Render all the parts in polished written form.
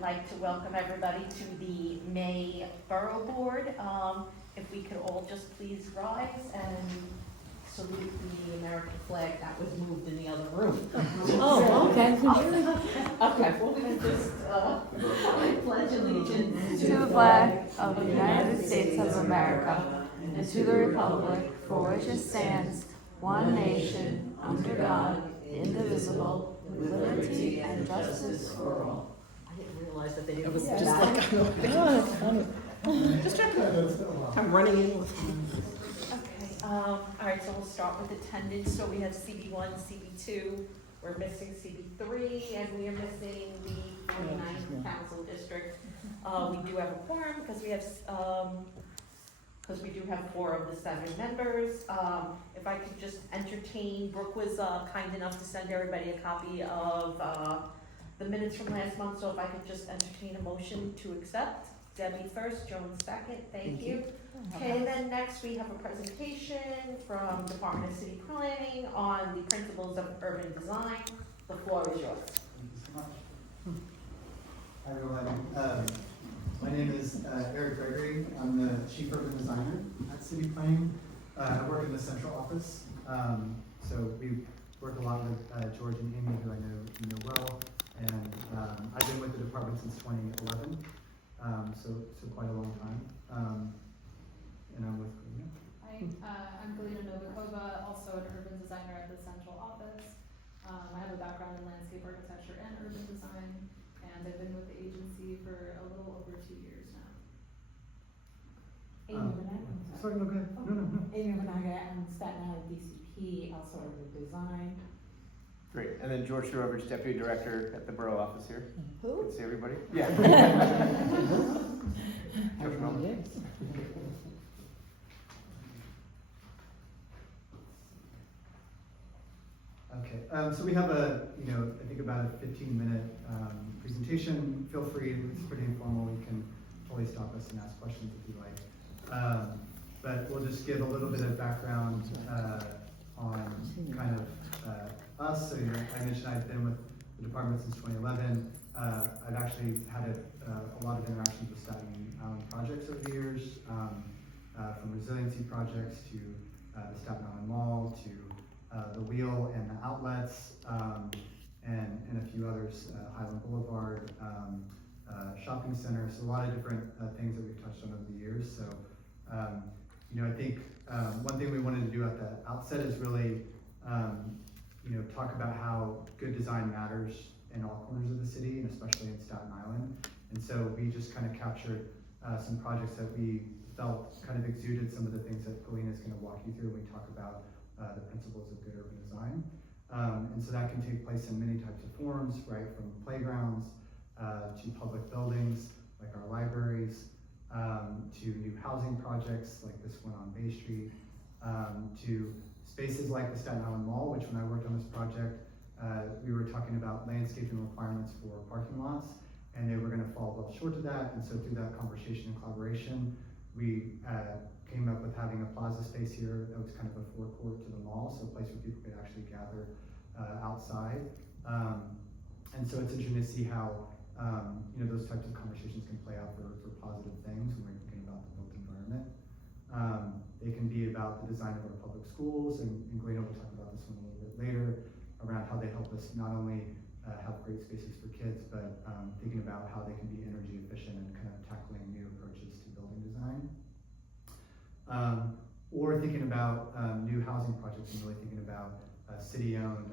I'd like to welcome everybody to the May Borough Board. If we could all just please rise and salute the American flag that was moved in the other room. Oh, okay. Okay, well, we can just pledge allegiance To the flag of the United States of America and to the republic for which it stands, one nation, under God, indivisible, with liberty and justice for all. I didn't realize that they didn't. It was do just that. like, just checking. I'm running in with. Okay, all right, so we'll start with attendance. So we have CB1, CB2, we're missing CB3, and we are missing the 49th Council District. We do have a quorum because we do have 4 of the 7 members. If I could just entertain, Brooke was kind enough to send everybody a copy of the minutes from last month, so if I could just entertain a motion to accept. Debbie first, Joan second, thank you. Okay, and then next we have a presentation from Department of City Planning on the principles of urban design. The floor is yours. Thank you so much. Hi everyone. My name is Eric Gregory. I'm the Chief Urban Designer at City Planning. I work in the central office. So we work a lot with George and Amy, who I know well. And I've been with the department since 2011. So quite a long time. And I'm with Galina. Hi, I'm Galina Novikova, also an urban designer at the central office. I have a background in landscape architecture and urban design, and I've been with the agency for a little over 2 years now. Amy Benaga. Sorry, no, go ahead. No. Amy Benaga, I'm Staten Island DCP, also urban design. Great, and then George Shurovich, Deputy Director at the Borough office here. Who? Good to see everybody. Yeah. George Melvin. Okay, so we have I think about a 15-minute presentation. Feel free, it's pretty informal. You can totally stop us and ask questions if you like. But we'll just give a little bit of background on kind of us. So I mentioned I've been with the department since 2011. I've actually had a lot of interactions with Staten Island projects over the years, from resiliency projects to the Staten Island Mall to the Wheel and the outlets, and a few others, Highland Boulevard, shopping center. So a lot of different things that we've touched on over the years. So I think one thing we wanted to do at the outset is really talk about how good design matters in all corners of the city, and especially in Staten Island. And so we just kind of captured some projects that we felt kind of exuded some of the things that Galina is going to walk you through when we talk about the principles of good urban design. And so that can take place in many types of forms, right, from playgrounds to public buildings like our libraries, to new housing projects like this one on Bay Street, to spaces like the Staten Island Mall, which when I worked on this project, we were talking about landscaping requirements for parking lots, and they were going to fall well short of that. And so through that conversation and collaboration, we came up with having a plaza space here that was kind of a forecourt to the mall, so a place where people could actually gather outside. And so it's interesting to see how those types of conversations can play out for positive things when we're thinking about the built environment. They can be about the design of our public schools, and Galina will talk about this one a little bit later, around how they help us not only have great spaces for kids, but thinking about how they can be energy efficient and kind of tackling new approaches to building design. Or thinking about new housing projects and really thinking about city-owned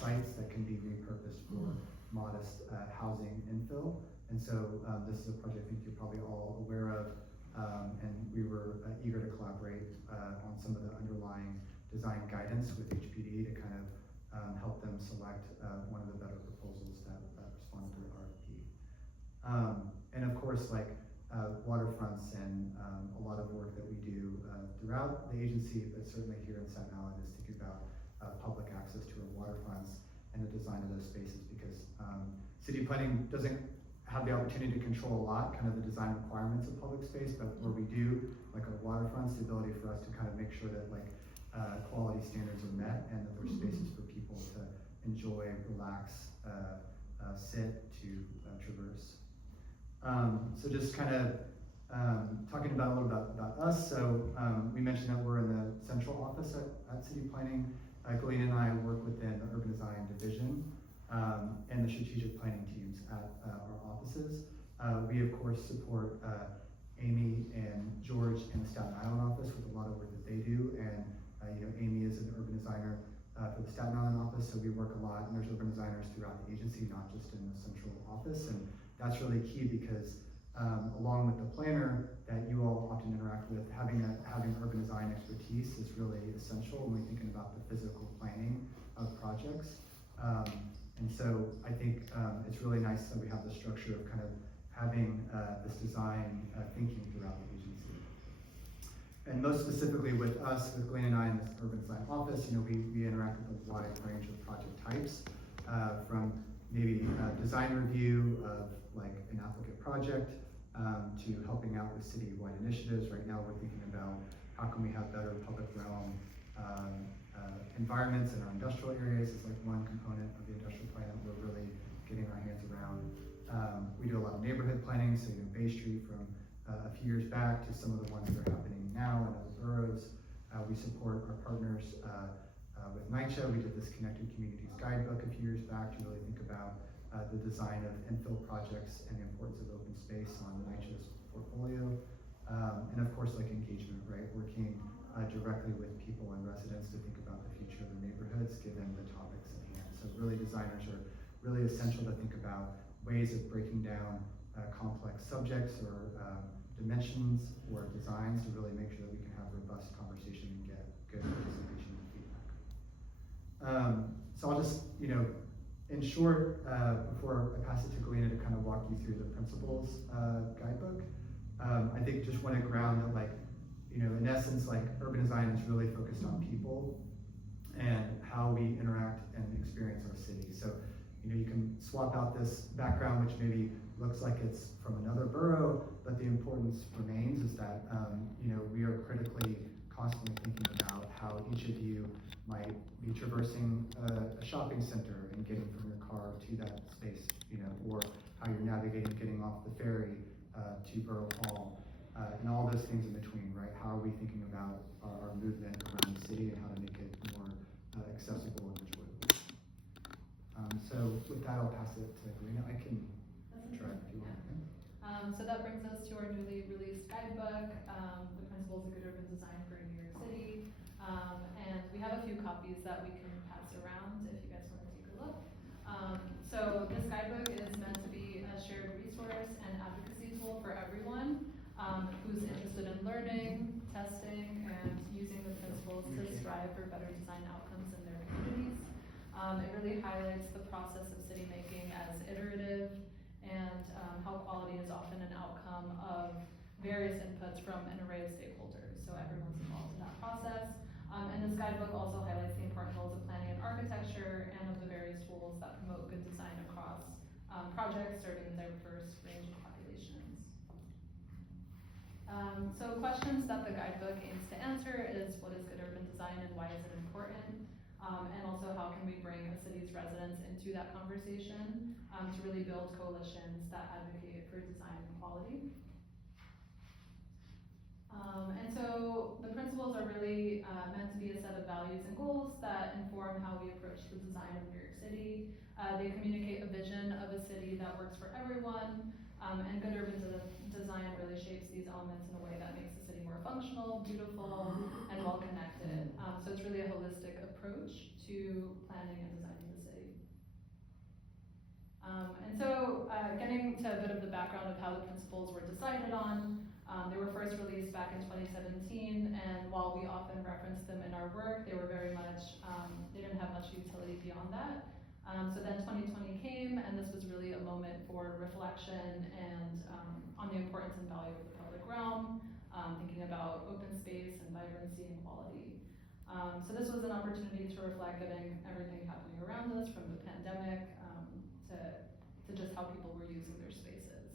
sites that can be repurposed for modest housing infill. And so this is a project I think you're probably all aware of, and we were eager to collaborate on some of the underlying design guidance with HPD to kind of help them select one of the better proposals that responded to the RFP. And of course, waterfronts and a lot of work that we do throughout the agency, but certainly here in Staten Island, is thinking about public access to our waterfronts and the design of those spaces, because city planning doesn't have the opportunity to control a lot, kind of the design requirements of public space, but where we do, like our waterfronts, the ability for us to kind of make sure that quality standards are met and that there's spaces for people to enjoy, relax, sit, to traverse. So just kind of talking about a little about us. So we mentioned that we're in the central office at City Planning. Galena and I work within the Urban Design Division and the strategic planning teams at our offices. We of course support Amy and George in the Staten Island office with a lot of work that they do, and Amy is an urban designer for the Staten Island office, so we work a lot, and there's urban designers throughout the agency, not just in the central office, and that's really key because along with the planner that you all often interact with, having urban design expertise is really essential when we're thinking about the physical planning of projects. And so I think it's really nice that we have the structure of kind of having this design thinking throughout the agency. And most specifically with us, with Glenn and I in this urban design office, we interact with a wide range of project types, from maybe design review of like an applicant project, to helping out with city-wide initiatives. Right now we're thinking about how can we have better public realm environments in our industrial areas. It's like one component of the industrial plan that we're really getting our hands around. We do a lot of neighborhood planning, so Bay Street from a few years back to some of the ones that are happening now in other boroughs. We support our partners with NYCHA. We did this Connected Communities Guidebook a few years back to really think about the design of infill projects and the importance of open space on NYCHA's portfolio. And of course, like engagement, right? Working directly with people and residents to think about the future of the neighborhoods given the topics at hand. So really designers are really essential to think about ways of breaking down complex subjects or dimensions or designs to really make sure that we can have robust conversation and get good participation and feedback. So I'll just, in short, before I pass it to Galena to kind of walk you through the principles guidebook, I think just want to ground that, in essence, urban design is really focused on people and how we interact and experience our city. So, you can swap out this background, which maybe looks like it's from another borough, but the importance remains is that, we are critically constantly thinking about how each of you might be traversing a shopping center and getting from your car to that space, or how you're navigating getting off the ferry to Borough Hall, and all those things in between, right? How are we thinking about our movement around the city and how to make it more accessible and enjoyable? So with that, I'll pass it to Galena. I can try if you want. So that brings us to our newly released guidebook, The Principles of Good Urban Design for New York City. And we have a few copies that we can pass around if you guys want to take a look. So this guidebook is meant to be a shared resource and advocacy tool for everyone who's interested in learning, testing, and using the principles to strive for better design outcomes in their communities. It really highlights the process of city making as iterative, and how quality is often an outcome of various inputs from an array of stakeholders, so everyone's involved in that process. And this guidebook also highlights the important roles of planning and architecture and of the various tools that promote good design across projects serving a diverse range of populations. So questions that the guidebook aims to answer is, what is good urban design and why is it important? And also, how can we bring a city's residents into that conversation to really build coalitions that advocate for design and quality? And so the principles are really meant to be a set of values and goals that inform how we approach the design of New York City. They communicate a vision of a city that works for everyone, and good urban design really shapes these elements in a way that makes the city more functional, beautiful, and well-connected. So it's really a holistic approach to planning and designing the city. And so getting to a bit of the background of how the principles were decided on, they were first released back in 2017, and while we often reference them in our work, they were very much, they didn't have much utility beyond that. So then 2020 came, and this was really a moment for reflection and on the importance and value of the public realm, thinking about open space and vibrancy and quality. So this was an opportunity to reflect, given everything happening around us, from the pandemic to just how people were using their spaces.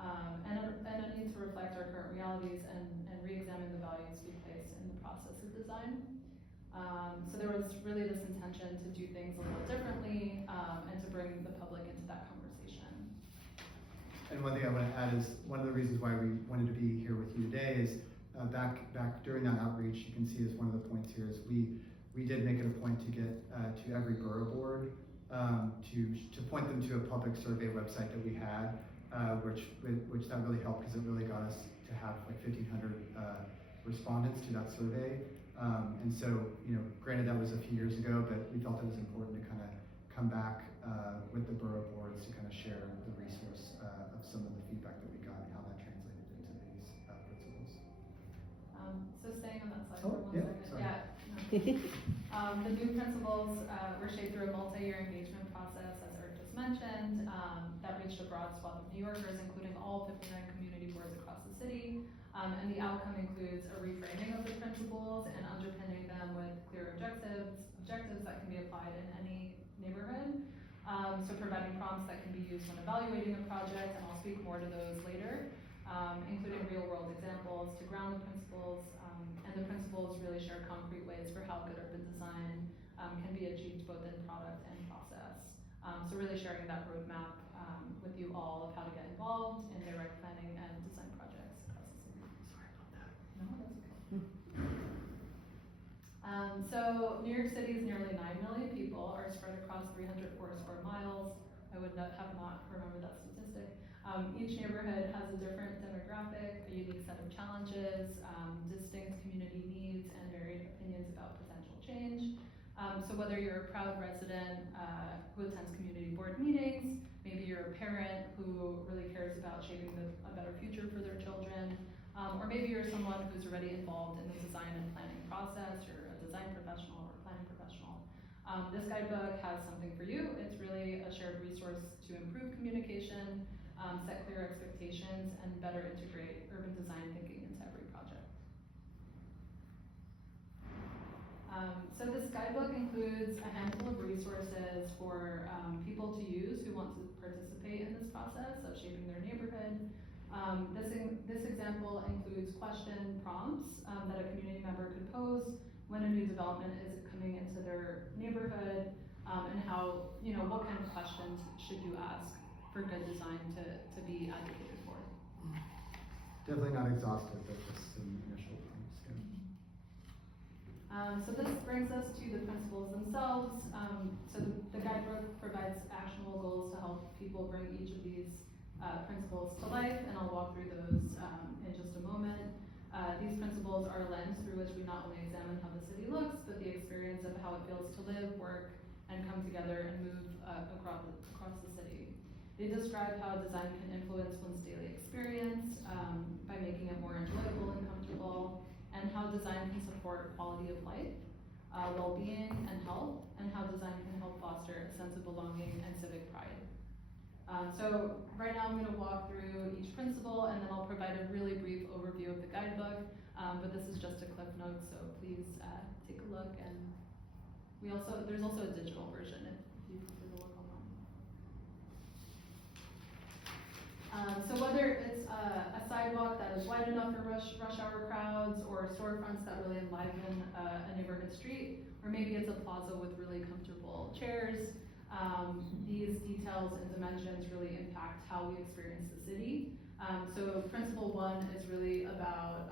And a need to reflect our current realities and re-examine the values we place in the process of design. So there was really this intention to do things a little differently, and to bring the public into that conversation. And and one thing I want to add is, one of the reasons why we wanted to be here with you today is, back during that outreach, you can see as one of the points here is we did make it a point to get, to every borough board, to point them to a public survey website that we had, which that really helped, because it really got us to have like 1,500 respondents to that survey. And so, granted that was a few years ago, but we felt it was important to kind of come back with the borough boards to kind of share the resource of some of the feedback that we got and how that translated into these principles. So staying on that slide Oh, for 1 yeah, second. sorry. The new principles were shaped through a multi-year engagement process, as Eric just mentioned, that reached a broad swath of New Yorkers, including all 59 community boards across the city. And the outcome includes a reframing of the principles and underpinning them with clear objectives that can be applied in any neighborhood. So providing prompts that can be used when evaluating a project, and I'll speak more to those later, including real-world examples to ground the principles, and the principles really share concrete ways for how good urban design can be achieved both in product and process. So really sharing that roadmap with you all of how to get involved in direct planning and design projects across the city. Sorry about that. No, that's okay. So New York City's nearly 9 million people are spread across 304 square miles. I would have not remembered that statistic. Each neighborhood has a different demographic, a unique set of challenges, distinct community needs, and varied opinions about potential change. So whether you're a proud resident who attends community board meetings, maybe you're a parent who really cares about shaping a better future for their children, or maybe you're someone who's already involved in the design and planning process, you're a design professional or planning professional. This guidebook has something for you. It's really a shared resource to improve communication, set clear expectations, and better integrate urban design thinking into every project. So this guidebook includes a handful of resources for people to use who want to participate in this process of shaping their neighborhood. This example includes question prompts that a community member could pose when a new development is coming into their neighborhood, and how, what kind of questions should you ask for good design to be advocated for. Definitely not exhaustive, but just some initial points. So this brings us to the principles themselves. So the guidebook provides actionable goals to help people bring each of these principles to life, and I'll walk through those in just a moment. These principles are a lens through which we not only examine how the city looks, but the experience of how it feels to live, work, and come together and move across the city. They describe how design can influence one's daily experience by making it more enjoyable and comfortable, and how design can support quality of life, well-being, and health, and how design can help foster a sense of belonging and civic pride. So right now I'm going to walk through each principle, and then I'll provide a really brief overview of the guidebook, but this is just a cliff note, so please take a look. And there's also a digital version if you prefer to look online. So whether it's a sidewalk that is wide enough for rush hour crowds, or storefronts that really enliven a neighborhood street, or maybe it's a plaza with really comfortable chairs, these details and dimensions really impact how we experience the city. So principle 1 is really about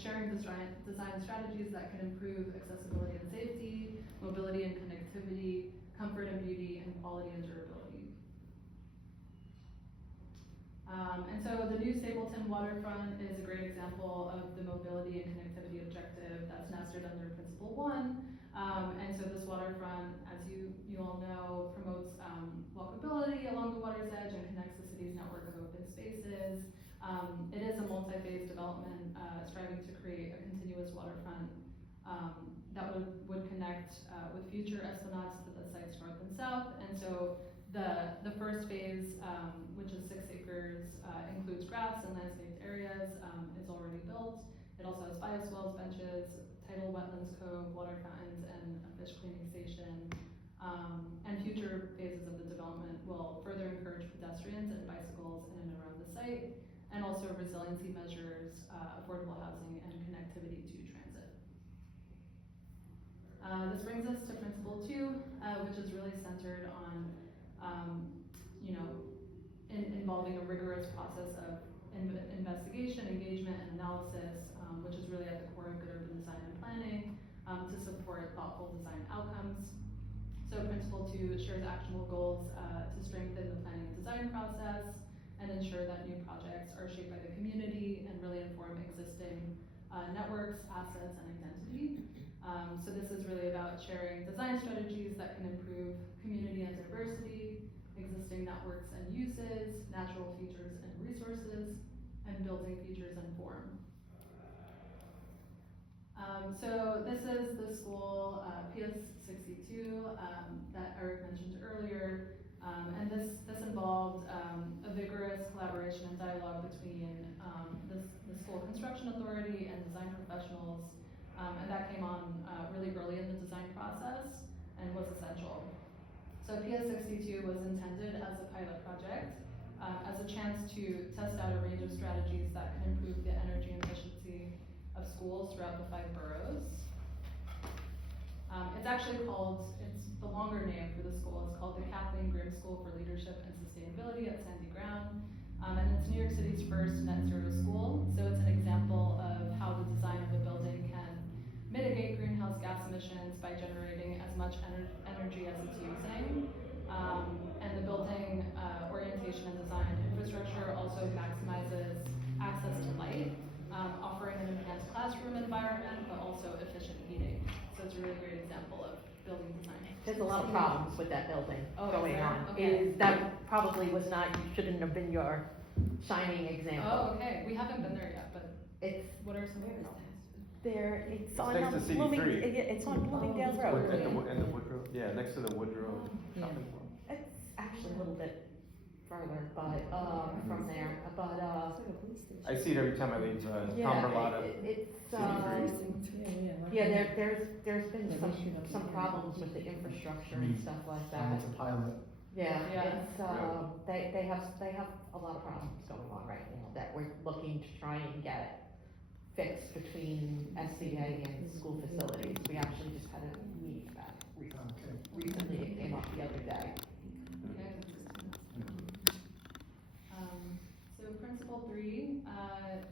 sharing design strategies that can improve accessibility and safety, mobility and connectivity, comfort and beauty, and quality and durability. And so the new Stapleton waterfront is a great example of the mobility and connectivity objective that's nested under principle 1. And so this waterfront, as you all know, promotes walkability along the water's edge and connects the city's network of open spaces. It is a multi-phase development striving to create a continuous waterfront that would connect with future esplanades to the sites north and south. And so the first phase, which is 6 acres, includes grass and landscaped areas, is already built. It also has bioswales, benches, tidal wetlands cove, water fountains, and a fish cleaning station. And future phases of the development will further encourage pedestrians and bicycles in and around the site, and also resiliency measures, affordable housing, and connectivity to transit. This brings us to principle 2, which is really centered on, involving a rigorous process of investigation, engagement, and analysis, which is really at the core of good urban design and planning, to support thoughtful design outcomes. So Principle 2 shares actionable goals to strengthen the planning and design process and ensure that new projects are shaped by the community and really inform existing networks, assets, and identity. So this is really about sharing design strategies that can improve community and diversity, existing networks and uses, natural features and resources, and building features and form. So this is the school PS 62 that Eric mentioned earlier, and this involved a vigorous collaboration and dialogue between the school construction authority and design professionals, and that came on really early in the design process and was essential. So PS 62 was intended as a pilot project, as a chance to test out a range of strategies that can improve the energy and efficiency of schools throughout the 5 boroughs. It's actually called, it's the longer name for the school, it's called the Kathleen Grimm School for Leadership and Sustainability at Sandy Ground. And it's New York City's first net zero school, so it's an example of how the design of the building can mitigate greenhouse gas emissions by generating as much energy as it's using. And the building orientation and design infrastructure also maximizes access to light, offering an enhanced classroom environment, but also efficient heating. So it's a really great example of building design. There's a lot of problems with that building Oh, is going there? on. Okay. That probably was not, shouldn't have been your shining example. Oh, okay, we haven't been there yet, but It's what are some of the there, it's on next to Blooming, CD3. it's on Bloomingdale Oh, Road. At the Woodrow, yeah, next to the Woodrow Yeah. shopping mall. It's actually a little bit further, but, from there, but, I see it every time I leave, yeah, Tomberlada. it's, CD3. yeah, there's been some problems with the infrastructure and stuff like that. It's a pilot. Yeah, Yeah. it's, they have a lot of problems going on right now that we're looking to try and get fixed between SCA and school facilities. We actually just had a meeting about it recently, it came up the other day. So Principle 3,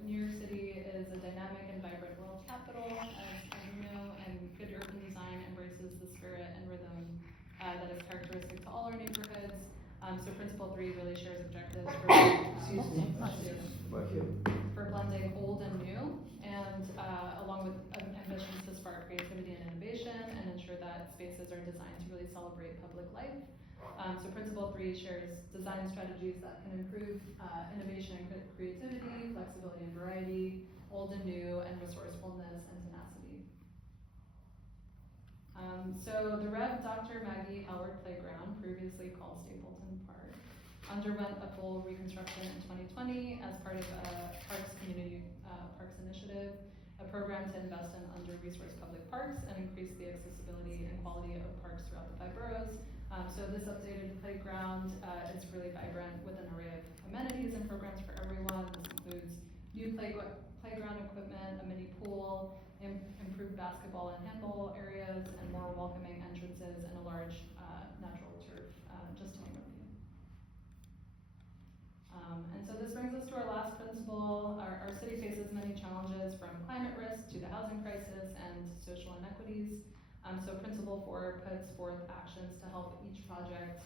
New York City is a dynamic and vibrant world capital, as you know, and good urban design embraces the spirit and rhythm that is characteristic to all our neighborhoods. So Principle 3 really shares objectives for blending old and new, and along with ambitions to spark creativity and innovation and ensure that spaces are designed to really celebrate public life. So Principle 3 shares design strategies that can improve innovation and creativity, flexibility and variety, old and new, and resourcefulness and tenacity. So the Rev. Dr. Maggie Howard Playground, previously called Stapleton Park, underwent a full reconstruction in 2020 as part of a Parks Community Parks Initiative, a program to invest in under-resourced public parks and increase the accessibility and quality of parks throughout the 5 boroughs. So this updated playground is really vibrant with an array of amenities and programs for everyone. This includes new playground equipment, a mini pool, improved basketball and handball areas, and more welcoming entrances and a large natural turf, just to name a few. And so this brings us to our last principle. Our city faces many challenges, from climate risk to the housing crisis and social inequities. So Principle 4 puts forth actions to help each project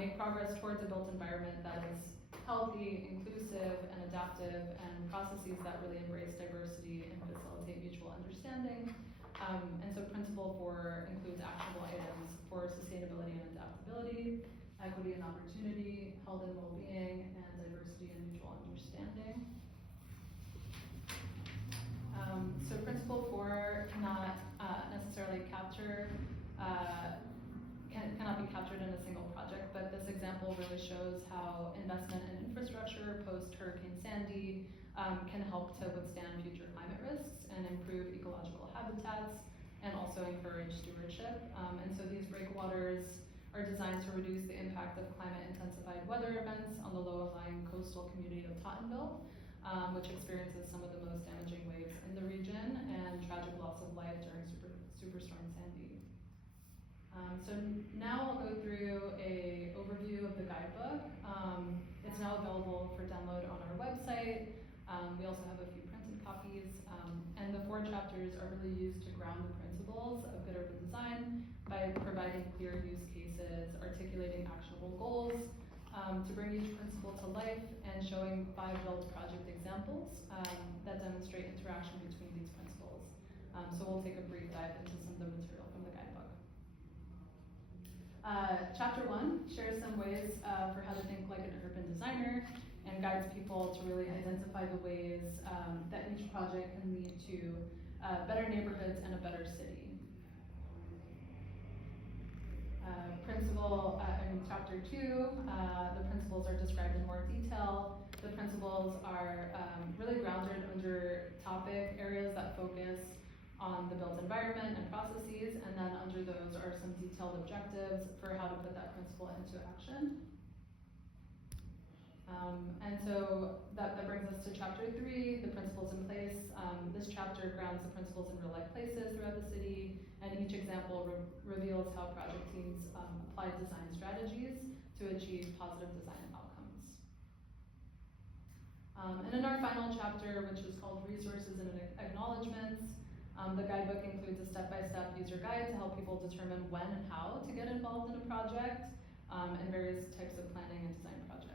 make progress towards a built environment that is healthy, inclusive, and adaptive, and processes that really embrace diversity and facilitate mutual understanding. And so Principle 4 includes actionable items for sustainability and adaptability, equity and opportunity, health and well-being, and diversity and mutual understanding. So Principle 4 cannot necessarily capture, cannot be captured in a single project, but this example really shows how investment in infrastructure post-Hurricane Sandy can help to withstand future climate risks and improve ecological habitats, and also encourage stewardship. And so these breakwaters are designed to reduce the impact of climate-intensified weather events on the low-lying coastal community of Tottenville, which experiences some of the most damaging waves in the region and tragic loss of life during Superstorm Sandy. So now I'll go through an overview of the guidebook. It's now available for We also have a few printed copies, and the 4 chapters are really used to ground the principles of good urban design by providing clear use cases, articulating actionable goals, to bring each principle to life, and showing 5 built project examples that demonstrate interaction between these principles. So we'll take a brief dive into some of the material from the guidebook. Chapter 1 shares some ways for how to think like an urban designer and guides people to really identify the ways that each project can lead to better neighborhoods and a better city. Chapter 2, the principles are described in more detail. The principles are really grounded under topic areas that focus on the built environment and processes, and then under those are some detailed objectives for how to put that principle into action. And so that brings us to chapter 3, the principles in place. This chapter grounds the principles in real life places throughout the city, and each example reveals how project teams apply design strategies to achieve positive design outcomes. And in our final chapter, which is called Resources and Acknowledgements, the guidebook includes a step-by-step user guide to help people determine when and how to get involved in a project, and various types of planning and design projects.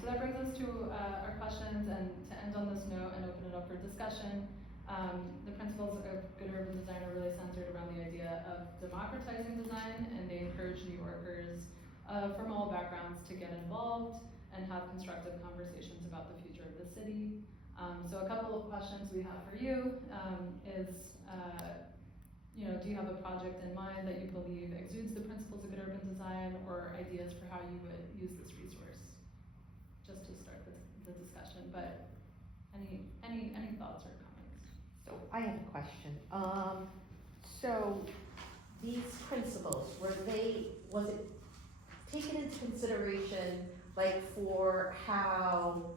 So that brings us to our questions, and to end on this note and open it up for discussion, the principles of good urban design are really centered around the idea of democratizing design, and they encourage New Yorkers from all backgrounds to get involved and have constructive conversations about the future of the city. So a couple of questions we have for you is, do you have a project in mind that you believe exudes the principles of good urban design, or ideas for how you would use this resource? Just to start the discussion, but any thoughts or comments? So I have a question. So these principles, was it taken into consideration, like, for how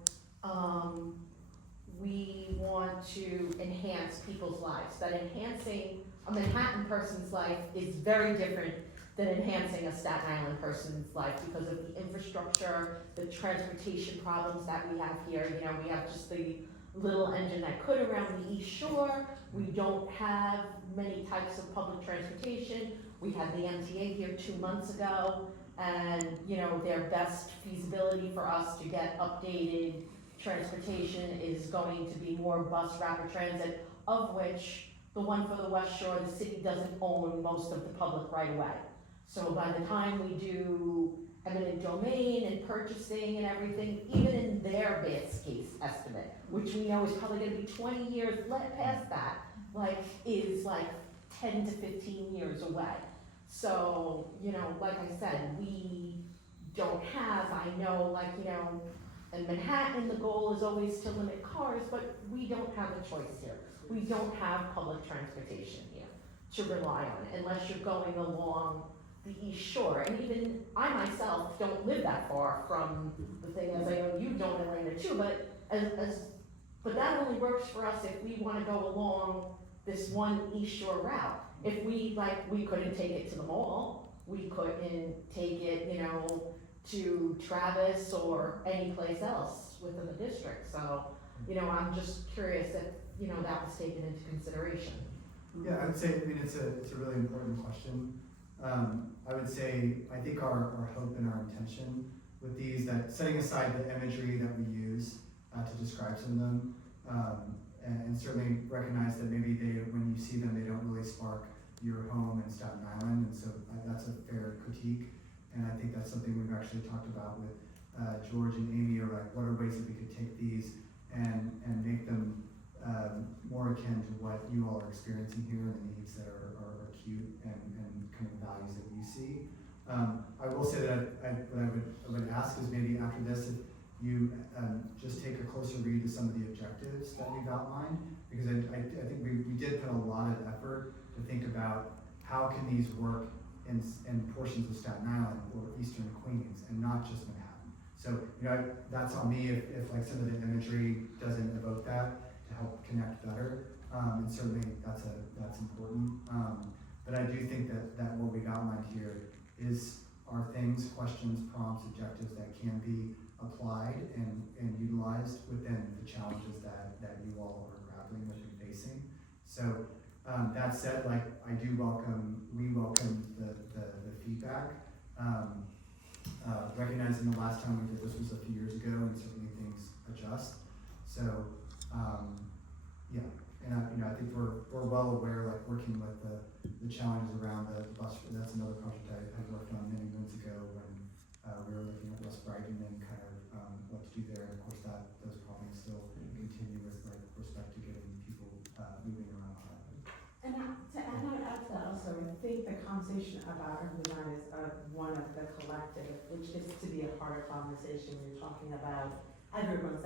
we want to enhance people's lives? That enhancing a Manhattan person's life is very different than enhancing a Staten Island person's life because of the infrastructure, the transportation problems that we have here. We have just the little engine that could around the East Shore. We don't have many types of public transportation. We had the MTA here 2 months ago, and their best feasibility for us to get updated transportation is going to be more bus rapid transit, of which the one for the West Shore, the city doesn't own most of the public right away. So by the time we do eminent domain and purchasing and everything, even in their best case estimate, which we know is probably gonna be 20 years past that, is 10 to 15 years away. So, like I said, we don't have, in Manhattan, the goal is always to limit cars, but we don't have a choice here. We don't have public transportation here to rely on, unless you're going along the East Shore. And even I myself don't live that far from the thing, as I know you don't, Elena, too, but that only works for us if we wanna go along this one East Shore route. If we couldn't take it to the mall, we couldn't take it, to Travis or any place else within the district. So, I'm just curious if, that was taken into consideration. Yeah, I would say, it's a really important question. I would say, I think our hope and our intention with these, that setting aside the imagery that we use to describe some of them, and certainly recognize that maybe when you see them, they don't really spark your home in Staten Island, and so that's a fair critique. And I think that's something we've actually talked about with George and Amy, or what are ways that we could take these and make them more akin to what you all are experiencing here, and the needs that are acute and kind of values that you see. I will say that what I would ask is maybe after this, if you just take a closer read to some of the objectives that we've outlined, because I think we did put a lot of effort to think about how can these work in portions of Staten Island or Eastern Queens, and not just Manhattan. So, that's on me if some of the imagery doesn't evoke that, to help connect better. And certainly that's important. But I do think that what we've outlined here are things, questions, prompts, objectives that can be applied and utilized within the challenges that you all are grappling with and facing. So that said, like we welcome the feedback. Recognizing the last time we did this was a few years ago, and certainly things adjust. So yeah, and I think we're well aware, like working with the challenges around the bus. That's another project I worked on many moons ago when we were looking at West Brighton and kind of what to do there. And of course, those problems still continue with like respect to getting people moving around the highway. And to add to that also, I think the conversation about urban design is one of the collective, which is to be a harder conversation. We're talking about everyone's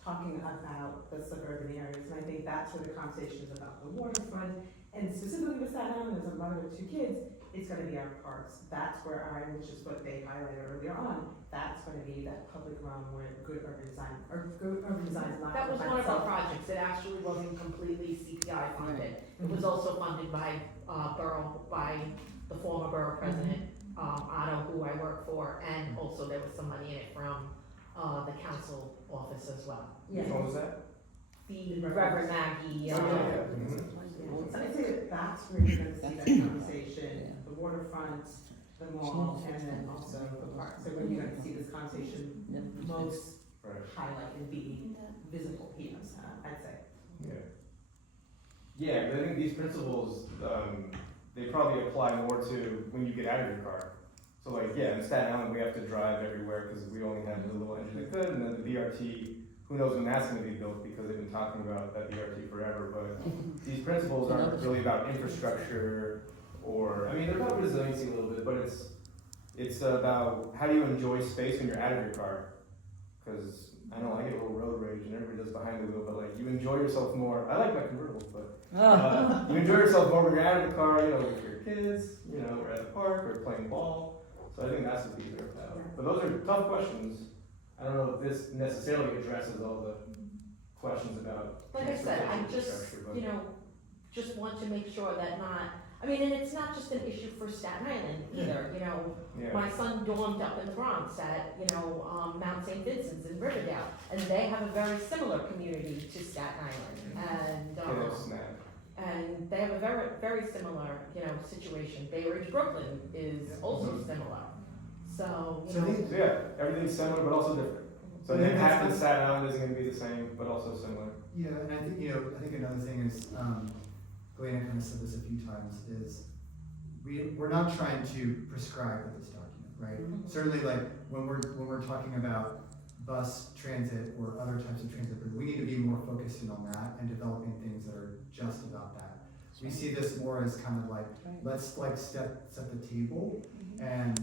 talking about the suburban areas, and I think that's where the conversation is about the waterfront, and specifically with Staten Island, as a mother with 2 kids, it's gonna be our parks. That's where which is what they highlighted earlier on, that's gonna be that public realm where good urban design is not. That was one of our projects. It actually wasn't completely CPI funded. It was also funded by Borough, by the former Borough president, Otto, who I work for, and also there was some money in it from the council office as well. Which one was that? The Reverend Maggie. So I say that's where you're gonna see that conversation, the waterfront, the mall, and then also the park. So when you're gonna see this conversation most highlight and be visible here, I'd say. Yeah, but I think these principles, they probably apply more to when you get out of your car. So like, yeah, in Staten Island, we have to drive everywhere because we only had the little engine that could, and then the BRT, who knows when that's gonna be built, because they've been talking about that BRT forever, but these principles aren't really about infrastructure, or, I mean, they're about resiliency a little bit, but it's about how do you enjoy space when you're out of your car. Because I know I get a little road rage and everybody does behind the wheel, but like you enjoy yourself more. I like my convertibles, but you enjoy yourself more when you're out of the car, with your kids, we're at the park or playing ball. So I think that's what these are about. But those are tough questions. I don't know if this necessarily addresses all the questions about. Like I said, I just, infrastructure, but- just want to make sure that and it's not just an issue for Staten Island either, Yeah. My son dormed up in the Bronx at, Mount St. Vincent's in Riverdale, and they have a very similar community to Staten Island, and they have a very, very similar, situation. Bay Ridge, Brooklyn is also similar, so, So I think So yeah, everything's similar but also different. So the impact in Staten Island isn't gonna be the same, but also similar. yeah, and I think I think another thing is Galena kind of said this a few times is we're not trying to prescribe with this document, right? Mhm. Certainly, like when we're talking about bus transit or other types of transit, we need to be more focused in on that and developing things that are just about that. We see this more as kind of like let's like set the table, and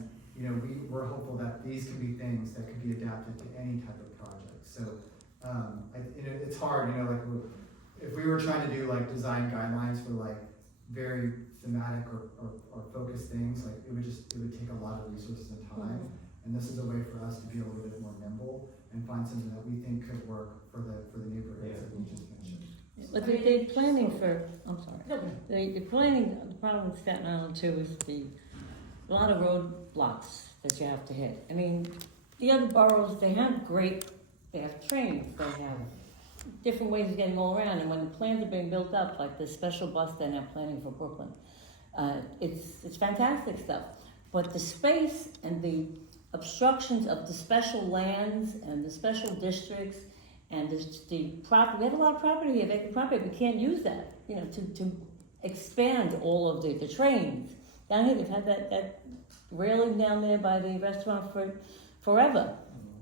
we're hopeful that these can be things that could be adapted to any type of project. So it's hard, if we were trying to do like design guidelines for like very thematic or focused things, like it would take a lot of resources and time. And this is a way for us to be a little bit more nimble and find something that we think could work for the neighborhoods that we just mentioned. But they're planning for, I'm sorry, they're planning, the problem with Staten Island too is a lot of roadblocks that you have to hit. I mean, the other boroughs, they have trains, they have different ways of getting all around, and when the plans are being built up, like the special bus they're now planning for Brooklyn, it's fantastic stuff. But the space and the obstructions of the special lands and the special districts and the property, we have a lot of property here, vacant property, we can't use that, to expand all of the trains. Down here, they've had that railing down there by the restaurant for forever.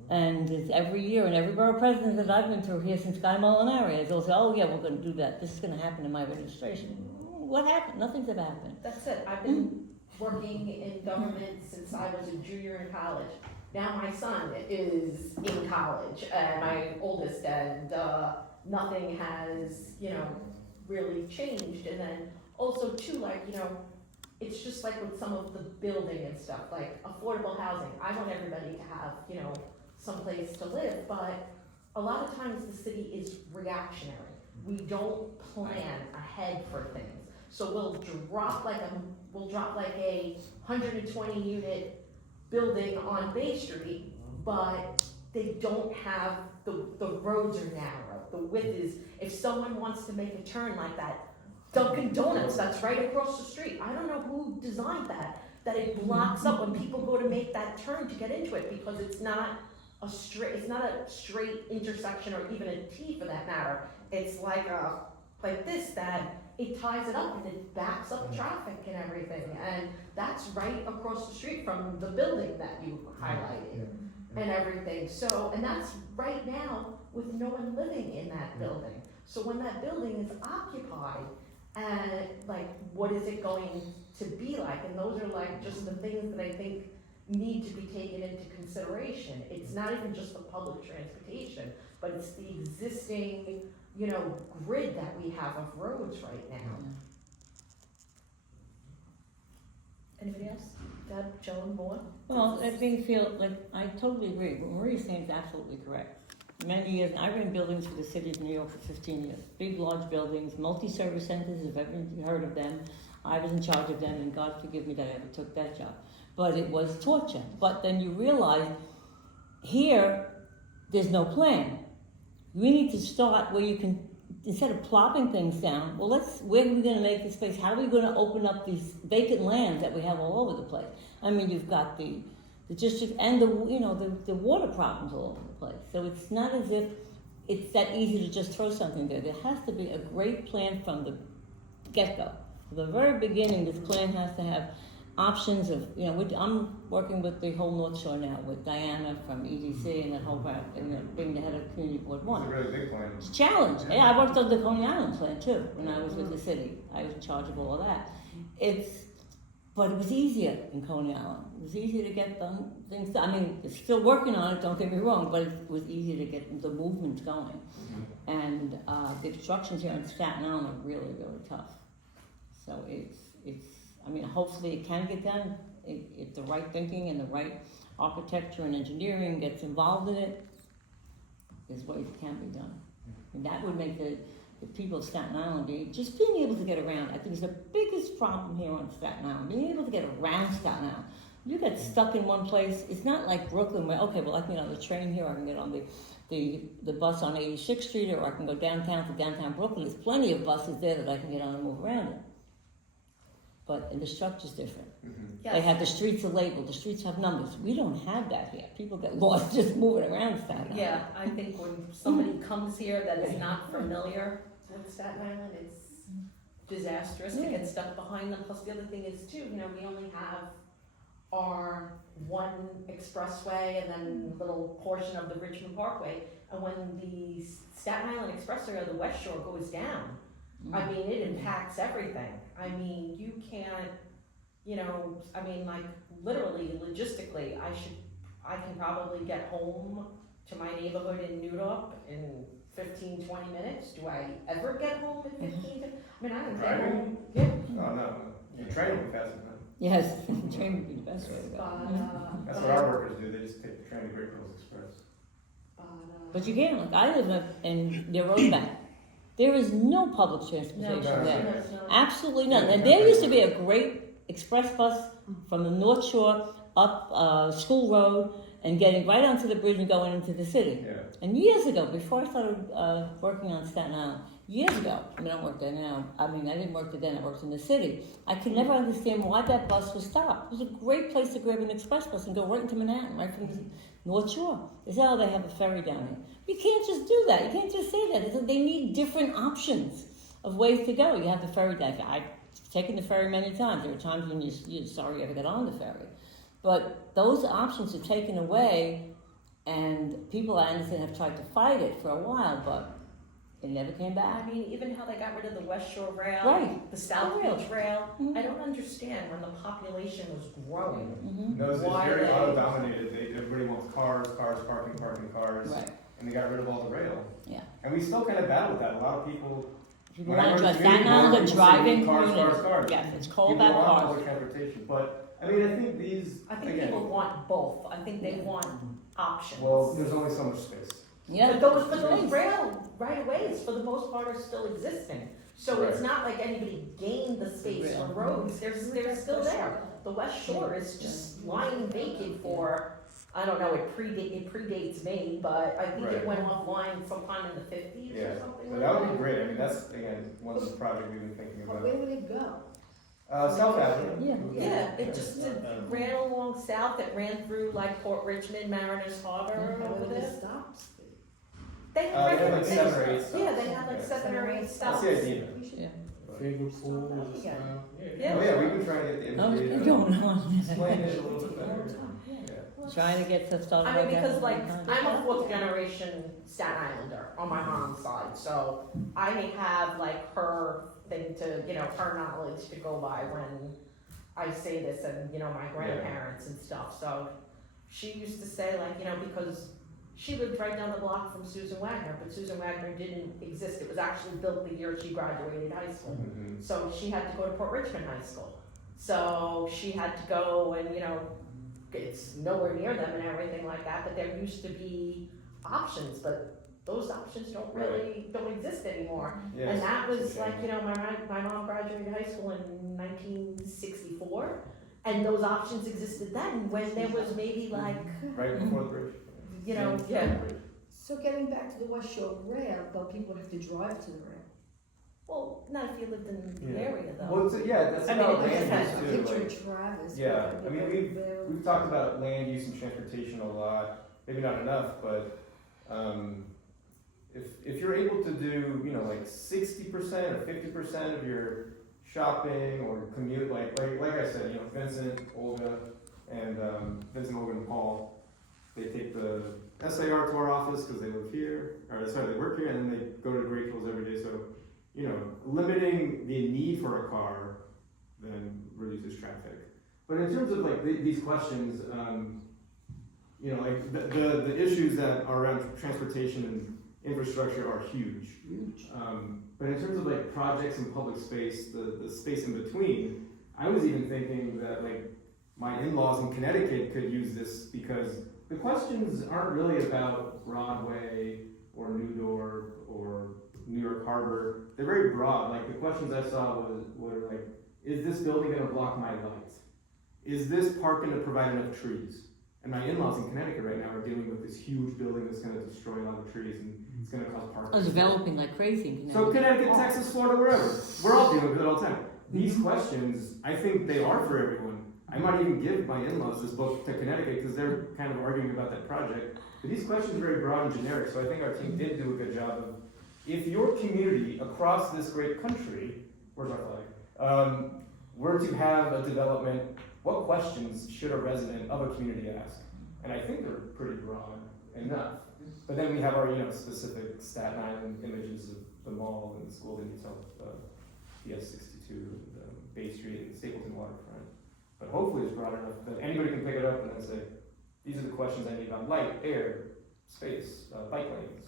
And it's every year, and every borough president that I've been through here since Guy Molinari has all said, oh yeah, we're gonna do that, this is gonna happen in my administration. What happened? Nothing's ever happened. That's it. I've been working in government since I was a junior in college. Now my son is in college, my oldest, and nothing has, really changed. And then also too, it's just like with some of the building and stuff, like affordable housing. I want everybody to have, someplace to live, but a lot of times the city is reactionary. We don't plan ahead for things. So we'll drop like a 120 unit building on Bay Street, but they don't have, the roads are narrow, the width is, if someone wants to make a turn like that, Dunkin' Donuts, that's right across the street, I don't know who designed that it blocks up when people go to make that turn to get into it, because it's not a straight intersection or even a T for that matter. It's like this, that it ties it up and it backs up traffic and everything, and that's right across the street from the building that you highlighted and everything. So, and that's right now with no one living in that building. So when that building is occupied, and like, what is it going to be like? And those are like just the things that I think need to be taken into consideration. It's not even just the public transportation, but it's the existing, grid that we have of roads right now. Anybody else? Deb, Joan, Maud? Well, I feel like, I totally agree, what Marie's saying is absolutely correct. Many years, I ran buildings for the city of New York for 15 years. Big, large buildings, multi-service centers, if you've ever heard of them. I was in charge of them, and God forgive me that I ever took that job. But it was torture. But then you realize, here, there's no plan. We need to start where you can, instead of plopping things down, well, where are we going to make the space? How are we going to open up these vacant lands that we have all over the place? I mean, you've got the district and the water problems all over the place. So it's not as if it's that easy to just throw something there. There has to be a great plan from the get-go. From the very beginning, this plan has to have options of, I'm working with the whole North Shore now with Diana from EDC and that whole part, and being the head of Community Board 1. It's a really big plan. It's a challenge. Yeah, I worked on the Coney Island plan too when I was with the city. I was in charge of all of that. But it was easier in Coney Island. It was easier to get things done. I mean, it's still working on it, don't get me wrong, but it was easier to get the movement going. And the obstructions here in Staten Island are really, really tough. So hopefully it can get done if the right thinking and the right architecture and engineering gets involved in it. There's ways it can be done. And that would make the people of Staten Island being able to get around, I think is the biggest problem here on Staten Island, being able to get around Staten Island. You get stuck in one place, it's not like Brooklyn where, okay, well I can get on the train here, I can get on the bus on 86th Street, or I can go downtown to downtown Brooklyn. There's plenty of buses there that I can get on and move around in. And the structure's different. Yes. They have the streets are labeled, the streets have numbers. We don't have that here. People get lost just moving around Staten Island. Yeah, I think when somebody comes here that is not familiar with Staten Island, it's disastrous to get stuck behind them. Plus the other thing is too, we only have our one expressway and then a little portion of the Richmond Parkway. And when the Staten Island Expressway or the West Shore goes down, I mean, it impacts everything. I mean, you can't, like literally, logistically, I can probably get home to my neighborhood in Newdorp in 15, 20 minutes. Do I ever get home in 15? I mean, I can get home. Yeah. Oh, no. The train will be fast enough. Yes, the train would be the best way to go. That's what our workers do. They just take the train to Great Falls Express. But you can't. Like I live in the road back. There is no public transportation there. Absolutely none. And there used to be a great express bus from the North Shore up School Road and getting right onto the bridge and going into the city. Yeah. And years ago, before I started working on Staten Island, years ago, I don't work there now. I didn't work there then, I worked in the city. I could never understand why that bus was stopped. It was a great place to grab an express bus and go right into Manhattan, right from the North Shore. They say, oh, they have a ferry down here. You can't just do that. You can't just say that. They need different options of ways to go. You have the ferry down here. I've taken the ferry many times. There are times when you're sorry you ever got on the ferry. But those options are taken away, and people, I understand, have tried to fight it for a while, but it never came back. I mean, even how they got rid of the West Shore Rail, Right. the South Rail. Beach Rail. I don't understand when the population was growing. No, it's Why very they- auto-dominated. Everybody wants cars, parking cars. Right. And they got rid of all the rail. Yeah. And we still kind of battle with that. A lot of people. People when I want to worked drive. in Staten Island, community the board, driving people say community. cars. Yes, it's called People that want cars. public transportation. But, I mean, I think these, I think again, people want both. I think they want options. well, there's only so much space. Yeah. But those rail right-of-ways, for the most part, are still existing. So it's Right. not like anybody gained the space for roads. They're still there. The West Shore is just lying vacant for I don't know, it predates me, but I think Right. it went offline sometime in the fifties Yeah, or something so like that would be great, I mean, that's, again, one project we've been thinking But about. where would it go? South Avenue. Yeah. Yeah, it just ran along south, it ran through like Port Richmond, Mariners Harbor How over would there. it stop? They They had like they- 7 or 8 stops. Yeah, they had like Yeah. 7 or 8 That's stops. the idea. We should Yeah. Favorite pool stop was a that again. smile. Yeah. Oh, yeah, we've been trying to get the I was MTA going to on. explain it a little bit all the better. time, yeah. Yeah. Trying to get to stuff I like mean, that. because like, I'm a 4th generation Staten Islander on my mom's side, so I may have like her thing to, you know, her knowledge to go by when I say this and, you know, my grandparents and stuff, so she used to say like, you know, because she lived right down the block from Susan Wagner, but Susan Wagner didn't exist, it was actually built the year she graduated high school. Mhm. So she had to go to Port Richmond High School. So she had to go and, you know, it's nowhere near them and everything like that, but there used to be options, but those options don't exist anymore. Yeah, And it's- that it's a was like, shame. you know, my mom graduated high school in 1964, and those options existed then when there was maybe like, Right before the bridge. you know, Yeah. yeah. So getting back to the West Shore rail, though, people have to drive to the rail. Well, not if you lived in the Yeah. area though. Well, it's, yeah, that's I mean, about it just land has- use too, Picture like, Travis. yeah, I mean, very- we've talked about land use and transportation a lot, maybe not enough, but, if you're able to do, you know, like 60% or 50% of your shopping or commute, like I said, you know, Vincent, Olga, and Paul, they take the SAR to our office because they live here, or sorry, they work here, and then they go to Great Falls every day, so, you know, limiting the need for a car then reduces traffic. But in terms of like these questions, you know, like the issues that are around transportation and infrastructure are huge. Huge. But in terms of like projects and public space, the space in between, I was even thinking that like my in-laws in Connecticut could use this because the questions aren't really about Broadway or New Dorp or New York Harbor. They're very broad. Like the questions I saw were like, is this building gonna block my light? Is this park gonna provide enough trees? And my in-laws in Connecticut right now are dealing with this huge building that's gonna destroy a lot of trees and it's gonna cause parking. Oh, developing like crazy in So Connecticut. Connecticut, Texas, Florida, wherever. We're all dealing with it all the time. These questions, I think they are for everyone. I might even give my in-laws this book to Connecticut because they're kind of arguing about that project. But these questions are very broad and generic, so I think our team did do a good job of, if your community across this great country, where's our flag, were to have a development, what questions should a resident of a community ask? And I think they're pretty broad enough. But then we have our, you know, specific Staten Island images of the mall and the school that needs help, PS 62, and Bay Street, and Stapleton Waterfront. But hopefully it's broad enough that anybody can pick it up and then say, these are the questions I need about light, air, space, bike lanes.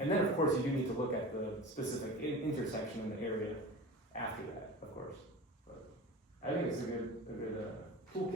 And then of course you do need to look at the specific intersection in the area after that, of course. But I think it's a good toolkit,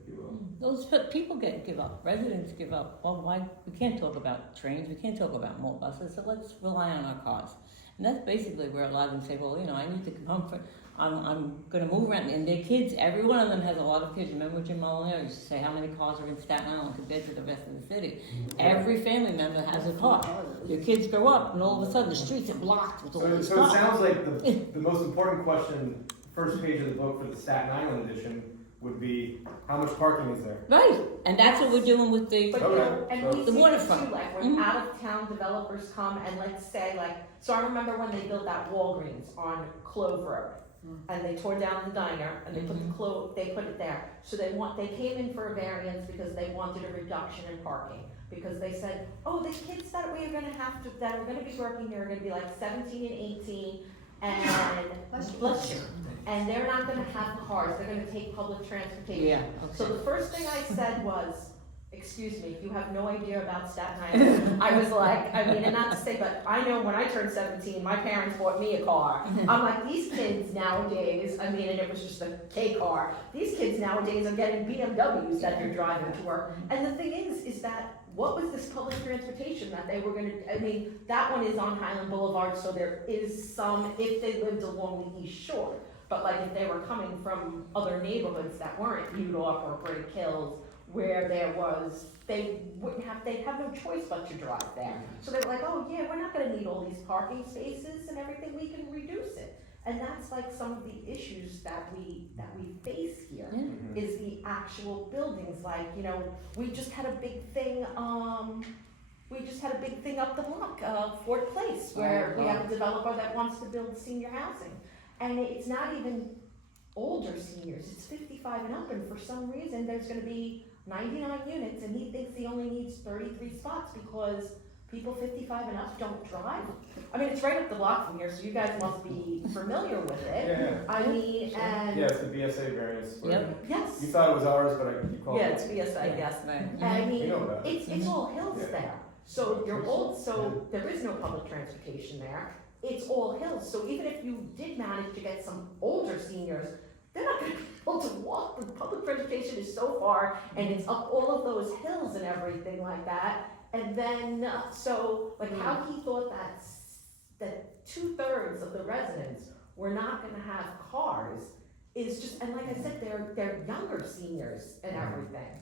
if you will. Those people give up, residents give up. Well, why, we can't talk about trains, we can't talk about more buses, so let's rely on our cars. And that's basically where a lot of them say, well, you know, I need to comfort, I'm gonna move around, and their kids, every one of them has a lot of kids. Remember Jim Molinaro used to say how many cars are in Staten Island compared to the rest of the city. Every family member has a car. Your kids grow up, and all of a sudden the streets are blocked with all this So it stuff. sounds like the most important question, first page of the book for the Staten Island edition, would be, how much parking is there? Right, and that's what we're doing with the, But you know, and we The see this waterfront. too, like when Mhm. out of town developers come and let's say like, so I remember when they built that Walgreens on Clove Road. And they tore down the diner and they put they put it there. So they came in for a variance because they wanted a reduction in parking. Because they said, oh, the kids that we are gonna that are gonna be working here are gonna be like 17 and 18 and bless you. And they're not gonna have cars, they're gonna take public transportation. yeah, So okay. the first thing I said was, excuse me, you have no idea about Staten Island. I was like, I mean, and not to say, but I know when I turned 17, my parents bought me a car. I'm like, these kids nowadays, I mean, and it was just a K car, these kids nowadays are getting BMWs that they're driving to work. And the thing is that, what was this public transportation that they were gonna, I mean, that one is on Highland Boulevard, so there is some, if they lived along the East Shore. But like if they were coming from other neighborhoods that weren't Udorf or Great Hills, where they'd have no choice but to drive there. So they were like, oh yeah, we're not gonna need all these parking spaces and everything, we can reduce it. And that's like some of the issues that we face here, is the actual buildings, like, you know, we just had a big thing, up the block, Fort Place, where we have a developer that wants to build senior housing. And it's not even older seniors, it's 55 and up, and for some reason, there's gonna be 99 units, and he thinks he only needs 33 spots because people 55 and up don't drive. I mean, it's right up the block from here, so you guys must be familiar with it. Yeah. I mean, and. Yeah, it's the BSA variance. where Yep. Yes. You thought it was ours, but you called Yeah, it. it's BSA, yes. Right. I We mean, know about it. it's all hills Yeah. there. So you're old, so there is no public transportation there. It's all hills, so even if you did manage to get some older seniors, they're not gonna be able to walk. The public transportation is so far, and it's up all of those hills and everything like that. And then, so, like, how he thought that 2/3 of the residents were not gonna have cars is just, and like I said, they're younger seniors and everything.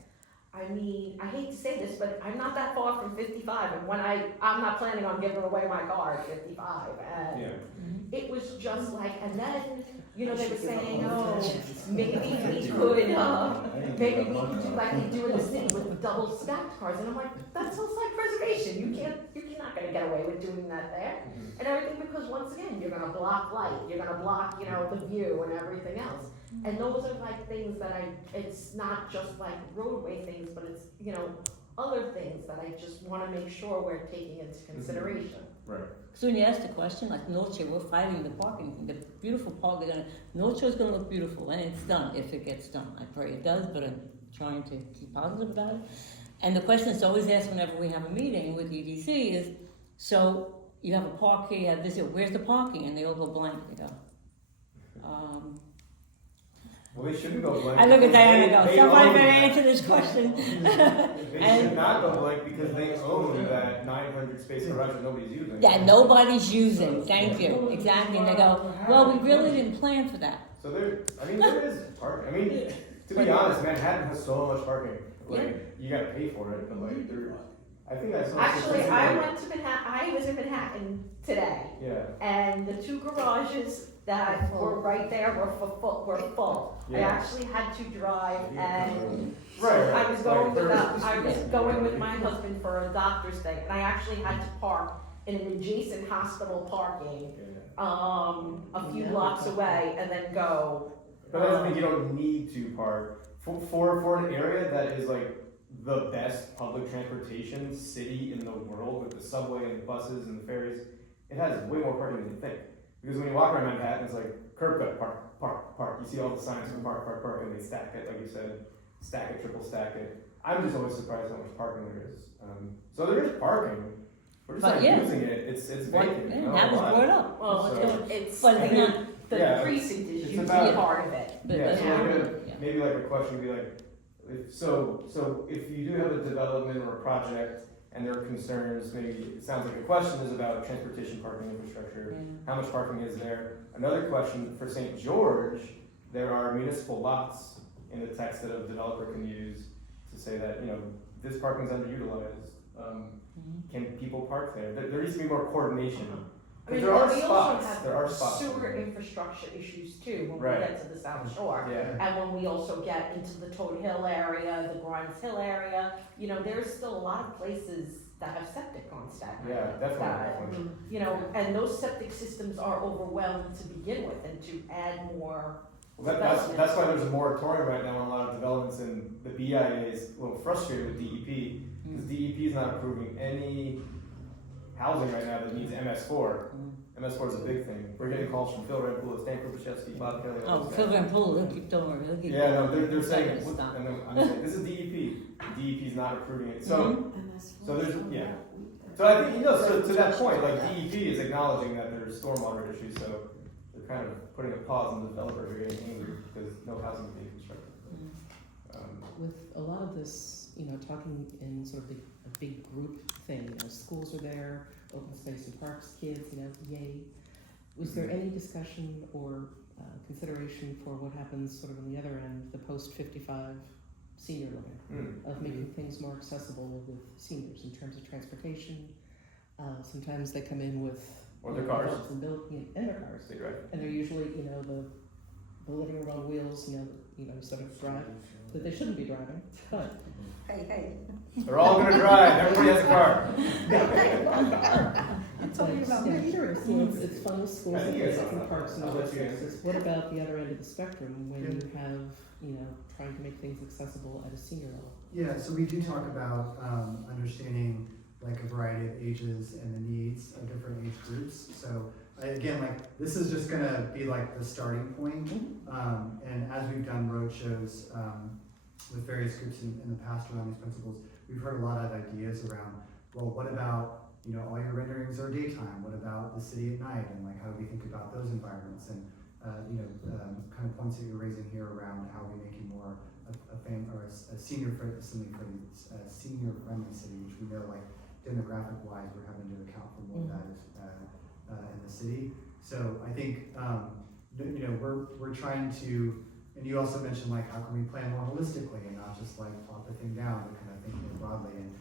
I mean, I hate to say this, but I'm not that far from 55, and when I'm not planning on giving away my car at 55, and Yeah. it was just like, and then, you know, they were saying, oh, maybe we could do like they do in the city with double stacked cars, and I'm like, that's hillside preservation, you're not gonna get away with doing that there, and everything, because once again, you're gonna block light, you're gonna block, you know, the view and everything else. And those are like things that it's not just like roadway things, but it's, you know, other things that I just wanna make sure we're taking into consideration. Right. So when you ask the question, like North Shore, we're fighting the parking, the beautiful park, North Shore's gonna look beautiful, and it's done, if it gets done. I pray it does, but I'm trying to keep positive about it. And the question that's always asked whenever we have a meeting with EDC is, so you have a park here, you have this here, where's the parking? And they all go blank, they go. Well, they shouldn't go blank. I look at Diana and go, They somebody own better that. answer this question. They should not go blank because they own that 900 space garage that nobody's using. Yeah, nobody's using, thank you, exactly, and they go, well, we really didn't plan for that. So there is parking. I mean, to be honest, Manhattan has so much parking. Like, you gotta pay for it, but like, I think I saw. Actually, I was in Manhattan today, Yeah. and the 2 garages that were right there were full. I Yeah. actually had to drive, and Right. I was going Like, with my husband for a doctor's thing, and I actually had to park in an adjacent hospital parking, a few blocks away, and then go. But I don't think you don't need to park for an area that is like the best public transportation city in the world with the subway and the buses and the ferries. It has way more parking than you think. Because when you walk around Manhattan, it's like curb cut, park. You see all the signs for park, and they stack it, like you said, stack it, triple stack it. I'm just always surprised how much parking there is. So there is parking. We're just But not yeah. using it. It's vacant. Yeah, not that a was lot. brought up. Well, So- it's, But I not, the yeah, precinct is it's usually about- part of it. but, Yeah, so Yeah. we're gonna, yeah. maybe like a question would be like, if you do have a development or a project and there are concerns, maybe it sounds like a question is about transportation parking infrastructure. How much parking is there? Another question for St. George, there are municipal lots in the text that a developer can use to say that, you know, this parking is underutilized. Can people park there? There needs to be more coordination. I mean, There are we spots. also There are have spots. sewer infrastructure issues too, when we Right. get to the South Shore. Yeah. And when we also get into the Toad Hill area, the Grimes Hill area, you know, there's still a lot of places that have septic on Staten Yeah, Island. definitely. You know, and those septic systems are overwhelmed to begin with, and to add more. Well, that's why there's a moratorium right now on a lot of developments, and the BIA is a little frustrated with DEP, because DEP is not approving any housing right now that needs MS4. MS4 is a big thing. We're getting calls from Phil Rampoula, Stan Krupaczewski, Bob Kelly. all Oh, those Phil guys. Van Poel, he'll keep doing it, Yeah, no, they're saying, They're gonna stop. and I'm saying, this is DEP. DEP is not approving it. So, so there's, yeah. So I think, you know, so to that point, like DEP is acknowledging that there's stormwater issues, so they're kind of putting a pause on the developers are getting angry because no housing is being constructed. With a lot of this, you know, talking in sort of a big group thing, you know, schools are there, open space and parks, kids, you know, yay. Was there any discussion or consideration for what happens sort of on the other end, the post-55 senior living, of making things more accessible with seniors in terms of transportation. Sometimes they come in with Or their cars. And their cars, They drive. and they're usually, the living room on wheels, you sort of drive that they shouldn't be driving, but Hey. They're all gonna drive, everybody has a car. I'm talking about yeah, me. sure, it's fun with schools I and think it's places and parks and all I'll those let you answer. things. What about the other end of the spectrum when you have, trying to make things accessible at a senior level? Yeah, so we do talk about understanding like a variety of ages and the needs of different age groups. So again, like this is just gonna be like the starting point. And as we've done roadshows with various groups in the past around these principles, we've heard a lot of ideas around, well, what about all your renderings are daytime? What about the city at night? And like how do we think about those environments? And kind of points that you're raising here around how we make it more a senior friendly city, which we know like demographic wise we're having to account for more of that in the city. So I think we're trying to, and you also mentioned like how can we plan more holistically and not just like plop the thing down, but kind of think more broadly. And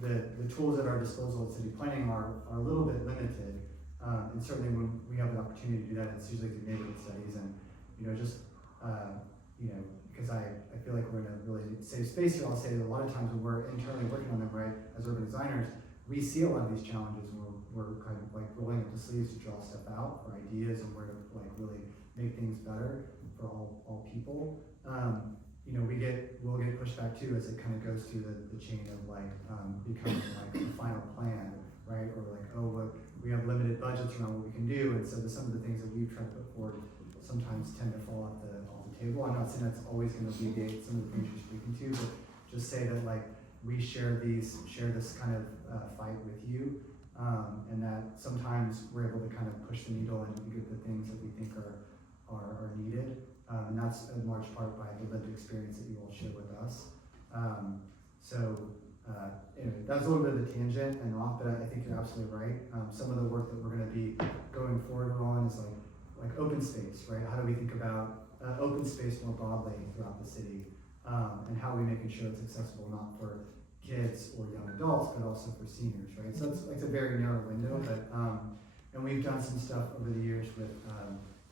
the tools at our disposal at city planning are a little bit limited. And certainly when we have an opportunity to do that, it's usually through neighborhood studies and, because I feel like we're in a really safe space here, I'll say that a lot of times when we're internally working on them, right, as urban designers, we see a lot of these challenges and we're kind of like rolling up the sleeves to draw stuff out for ideas and where to like really make things better for all people. We'll get pushed back too as it kind of goes through the chain of like becoming like the final plan, right? Or like, we have limited budgets around what we can do, and so some of the things that we've tried to put forward sometimes tend to fall off the table. I'm not saying that's always going to alleviate some of the things you're speaking to, but just say that like we share this kind of fight with you, and that sometimes we're able to kind of push the needle and get the things that we think are needed, and that's in large part by the lived experience that you all share with us. Anyway, that's a little bit of a tangent and off, but I think you're absolutely right. Some of the work that we're going to be going forward on is like open space, right? How do we think about open space more broadly throughout the city, and how are we making sure it's accessible not for kids or young adults, but also for seniors, right? So it's a very narrow window, but and we've done some stuff over the years with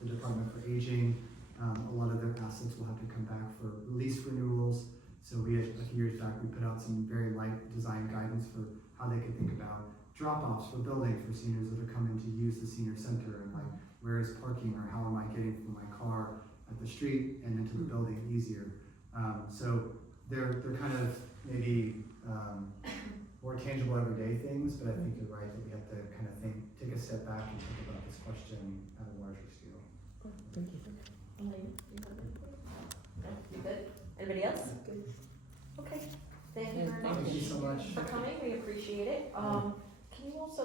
the Department for Aging. A lot of their assets will have to come back for lease renewals. So a few years back, we put out some very light design guidance for how they could think about drop-offs for buildings for seniors that are coming to use the senior center, and like where is parking, or how am I getting from my car at the street and into the building easier. So they're kind of maybe more tangible everyday things, but I think you're right that we have to kind of take a step back and think about this question at a larger scale. Thank you. You good? Anybody else? Good. Okay, thank you very much Thank you so much. for coming, we appreciate it. Can you also,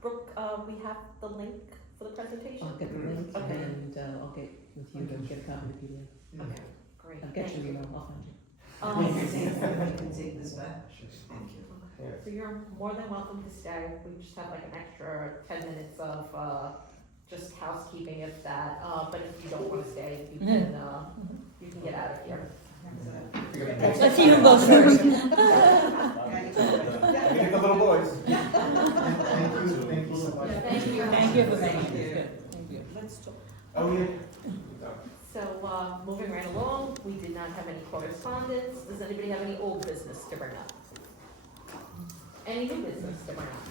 Brooke, we have the link for the presentation? I'll get the link Okay. and I'll get with you to get a copy of the PDF. Okay, great. I'll get Thank your you. email, I'll find you. I can take this back. Thank you. So you're more than welcome to stay. We just have like an extra 10 minutes of just housekeeping if that, but if you don't want to stay, you can get out of here. Let's see who goes first. Look at the little boys. Thank you so much. Thank you. Thank you for being here. Thank you. Let's talk. Oh, yeah. So, moving right along, we did not have any correspondence. Does anybody have any old business to bring up? Any new business to bring up?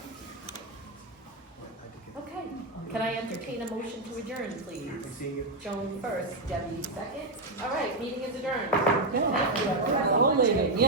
Okay, can I entertain a motion to adjourn, please? Seeing you. Joan first, Debbie second. All right, meeting is adjourned.